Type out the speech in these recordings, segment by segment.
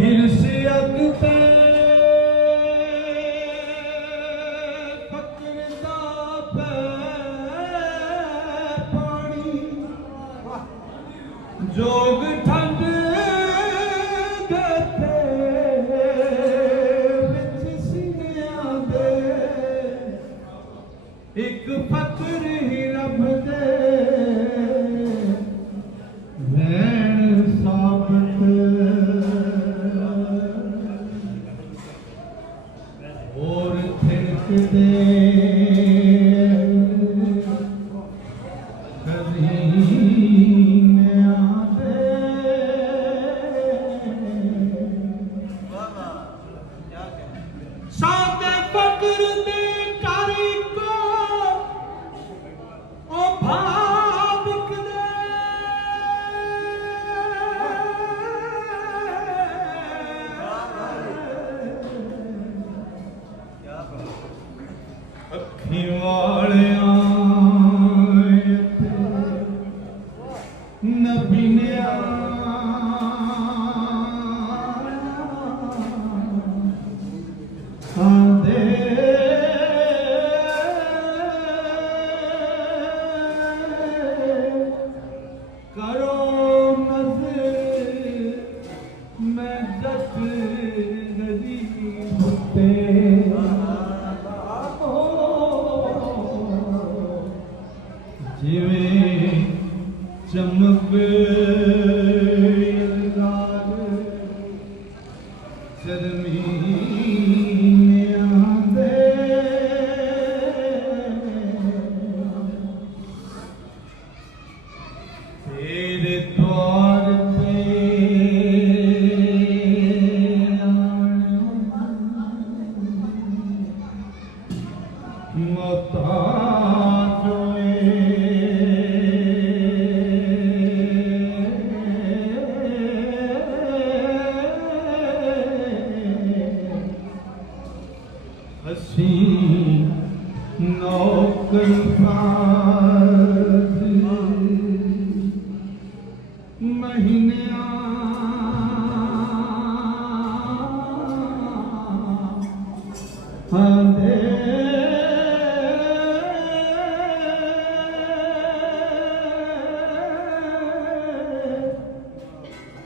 हिरस अगते फकर दा पै पानी जोग ठंड गते विच सीनियां दे एक फकर ही रब दे और थिरकदे कदीमियां दे सादे फकर दे घर को ओ भाविक दे अखी वालियां नबी ने आंदे करो नज़र मैं जट गरीब ते जिवें चमक चरमीनियां दे तेरे द्वार पे मोहताज हसी नौकर फाज महीनिया आंदे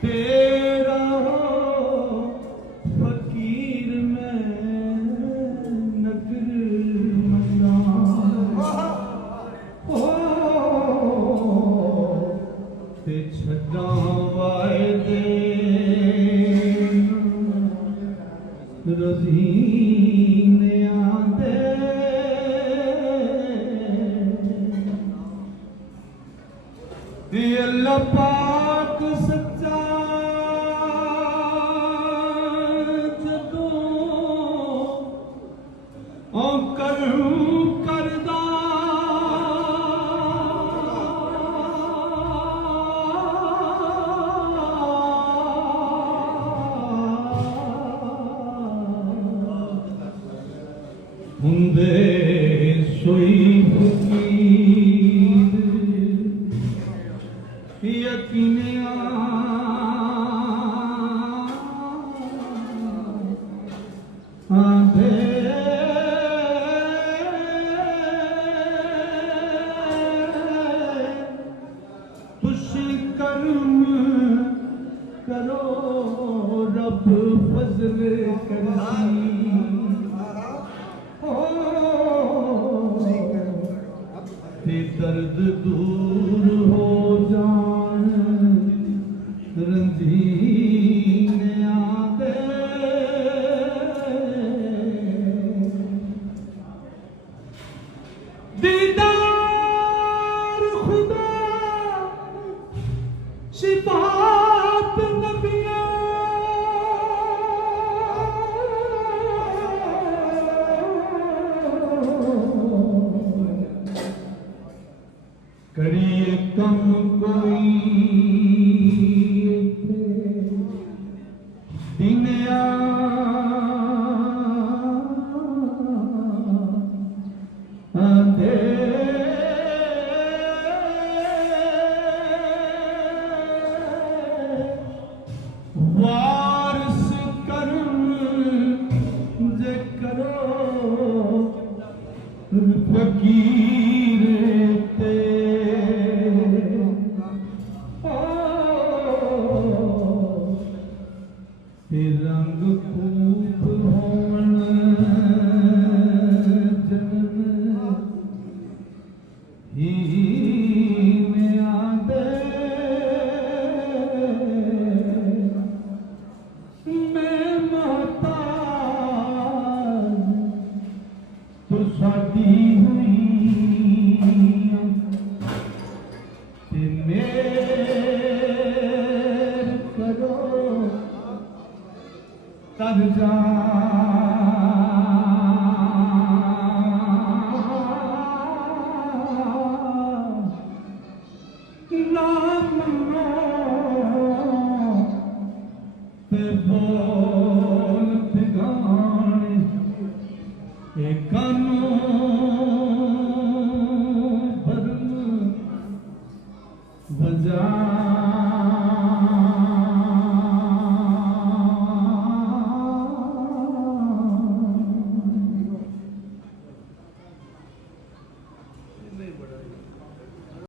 तेरा फकीर में नगर मंदा ते छड्डा वायदे रज़ीने आंदे अल्लाह पाक सच्चा जदों करदा हुंदे सोई फकीर यकीनिया आंदे तुसी कर्म करो रब फजल करसी ते दर्द दूर हो जान रंजीनियां दे दीदार खुदा सिफात नबिया करिए कम कोई दिनिया आंदे वारस ਫੇਰ ਕਰੋ ਤਬ ਜਾ ਨਾਮ ਤੇ ਬੋਲ ਠਿਕਾਣੇ ਇਹ ਕਾਨੂੰ ਭਰਨ ਵਜਾ